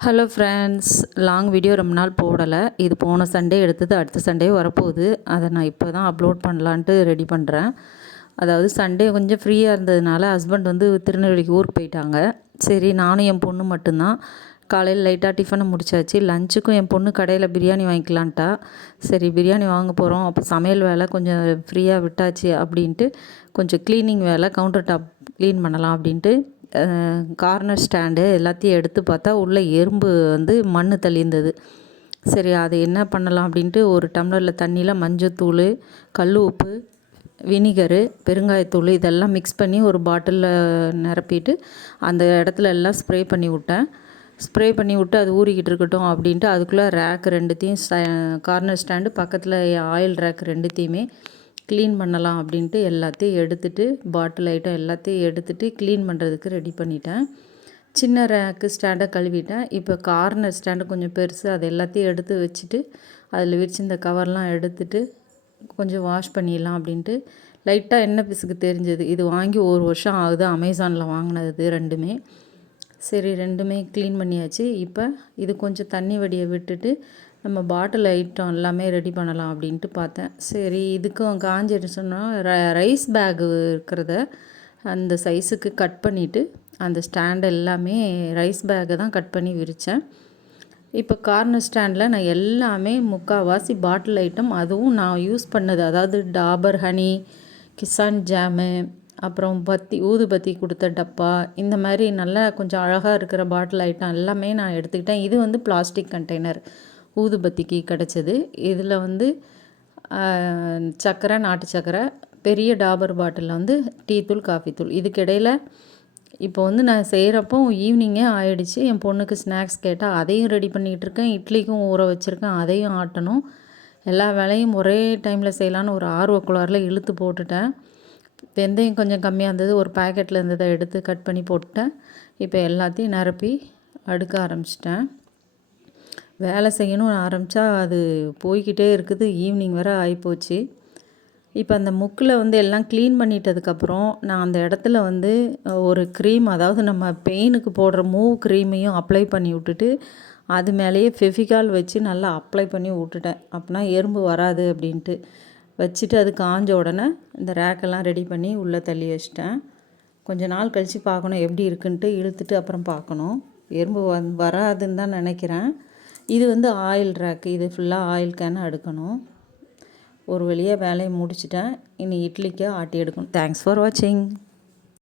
Hello friends, long video ரொம்ப நாள் போடலை. இது போன சண்டே எடுத்தது, அடுத்த சண்டே வரப்போகுது. அதை நான் இப்போ தான் அப்லோட் பண்ணலான்ட்டு ரெடி பண்ணுறேன். அதாவது சண்டே கொஞ்சம் ஃப்ரீயாக இருந்ததுனால ஹஸ்பண்ட் வந்து திருநெல்வேலிக்கு ஊருக்கு போயிட்டாங்க. சரி, நானும் என் பொண்ணு மட்டும்தான். காலையில் லைட்டாக டிஃபனை முடிச்சாச்சு. லஞ்சுக்கும் என் பொண்ணு கடையில் பிரியாணி வாங்கிக்கலான்ட்டா. சரி, பிரியாணி வாங்க போகிறோம், அப்போ சமையல் வேலை கொஞ்சம் ஃப்ரீயாக விட்டாச்சு அப்படின்ட்டு கொஞ்சம் க்ளீனிங் வேலை, கவுண்டர் டாப் க்ளீன் பண்ணலாம் அப்படின்ட்டு கார்னர் ஸ்டாண்டு எல்லாத்தையும் எடுத்து பார்த்தா உள்ளே எறும்பு வந்து மண் தள்ளியிருந்தது. சரி, அது என்ன பண்ணலாம் அப்படின்ட்டு ஒரு டம்ளரில் தண்ணியில் மஞ்சத்தூள், கல் உப்பு, வினிகரு, பெருங்காயத்தூள் இதெல்லாம் மிக்ஸ் பண்ணி ஒரு பாட்டிலில் நிரப்பிட்டு அந்த இடத்துல எல்லாம் ஸ்ப்ரே பண்ணி விட்டேன். ஸ்ப்ரே பண்ணி விட்டு அது ஊறிக்கிட்டு இருக்கட்டும் அப்படின்ட்டு அதுக்குள்ளே ரேக் ரெண்டுத்தையும் கார்னர் ஸ்டாண்டு பக்கத்தில் ஆயில் ரேக் ரெண்டுத்தையுமே க்ளீன் பண்ணலாம் அப்படின்ட்டு எல்லாத்தையும் எடுத்துகிட்டு பாட்டில் ஐட்டம் எல்லாத்தையும் எடுத்துகிட்டு க்ளீன் பண்ணுறதுக்கு ரெடி பண்ணிட்டேன். சின்ன ரேக்கு ஸ்டாண்டை கழுவிட்டேன். இப்போ கார்னர் ஸ்டாண்டு கொஞ்சம் பெருசு, அது எல்லாத்தையும் எடுத்து வச்சுட்டு அதில் விரிச்சு இந்த கவர்லாம் எடுத்துகிட்டு கொஞ்சம் வாஷ் பண்ணிடலாம் அப்படின்ட்டு லைட்டாக எண்ணெய் பிசுக்கு தெரிஞ்சது. இது வாங்கி 1 வருஷம் ஆகுது, அமேசானில் வாங்கினது ரெண்டுமே. சரி, ரெண்டுமே க்ளீன் பண்ணியாச்சு. இப்போ இது கொஞ்சம் தண்ணி வடியை விட்டுட்டு நம்ம பாட்டில் ஐட்டம் எல்லாமே ரெடி பண்ணலாம் அப்படின்ட்டு பார்த்தேன். சரி, இதுக்கும் காஞ்சிடுச்சுன்னா ரைஸ் பேகு இருக்கிறத அந்த சைஸுக்கு கட் பண்ணிவிட்டு அந்த ஸ்டாண்ட் எல்லாமே ரைஸ் பேக்கை தான் கட் பண்ணி விரித்தேன். இப்போ கார்னர் ஸ்டாண்டில் நான் எல்லாமே முக்கால்வாசி பாட்டில் ஐட்டம், அதுவும் நான் யூஸ் பண்ணது, அதாவது டாபர் ஹனி, கிசான் ஜாமு, அப்புறம் ஊதுபத்தி கொடுத்த டப்பா, இந்த மாதிரி நல்லா கொஞ்சம் அழகாக இருக்கிற பாட்டில் ஐட்டம் எல்லாமே நான் எடுத்துக்கிட்டேன். இது வந்து பிளாஸ்டிக் கண்டெய்னர் ஊதுபத்திக்கு கிடச்சிது. இதில் வந்து சர்க்கரை, நாட்டு சர்க்கரை, பெரிய டாபர் பாட்டிலில் வந்து டீ தூள், காஃபி தூள். இதுக்கிடையில் இப்போ வந்து நான் செய்கிறப்போ ஈவினிங்கே ஆயிடுச்சு. என் பொண்ணுக்கு ஸ்நாக்ஸ் கேட்டால் அதையும் ரெடி பண்ணிகிட்டு இருக்கேன். இட்லிக்கும் ஊற வச்சுருக்கேன், அதையும் ஆட்டணும். எல்லா வேலையும் ஒரே டைமில் செய்யலான்னு ஒரு ஆர்வக்குள்ளாரில் இழுத்து போட்டுட்டேன். வெந்தயம் கொஞ்சம் கம்மியாக இருந்தது, ஒரு பேக்கெட்டில் இருந்ததை எடுத்து கட் பண்ணி போட்டுட்டேன். இப்போ எல்லாத்தையும் நிரப்பி அடுக்க ஆரம்பிச்சிட்டேன். வேலை செய்யணும்னு ஆரம்பித்தா அது போய்கிட்டே இருக்குது. ஈவினிங் வரை ஆகிப்போச்சு. இப்போ அந்த முக்கில் வந்து எல்லாம் க்ளீன் பண்ணிட்டதுக்கப்புறம் நான் அந்த இடத்துல வந்து ஒரு க்ரீம், அதாவது நம்ம பெயினுக்கு போடுற மூவ் க்ரீமையும் அப்ளை பண்ணி விட்டுட்டு அது மேலேயே ஃபெவிகால் வச்சு நல்லா அப்ளை பண்ணி விட்டுட்டேன். அப்படின்னா எறும்பு வராது அப்படின்ட்டு வச்சுட்டு அது காஞ்ச உடனே இந்த ரேக்கெல்லாம் ரெடி பண்ணி உள்ளே தள்ளி வச்சிட்டேன். கொஞ்சம் நாள் கழித்து பார்க்கணும் எப்படி இருக்குன்ட்டு, இழுத்துட்டு அப்புறம் பார்க்கணும். எறும்பு வராதுன்னு தான் நினைக்கிறேன். இது வந்து ஆயில் ரேக்கு, இது ஃபுல்லாக ஆயில் கேனை அடுக்கணும். ஒரு வழியாக வேலையை முடிச்சிட்டேன். இனி இட்லிக்கு ஆட்டி எடுக்கணும். தேங்க்ஸ் ஃபார் வாட்சிங்.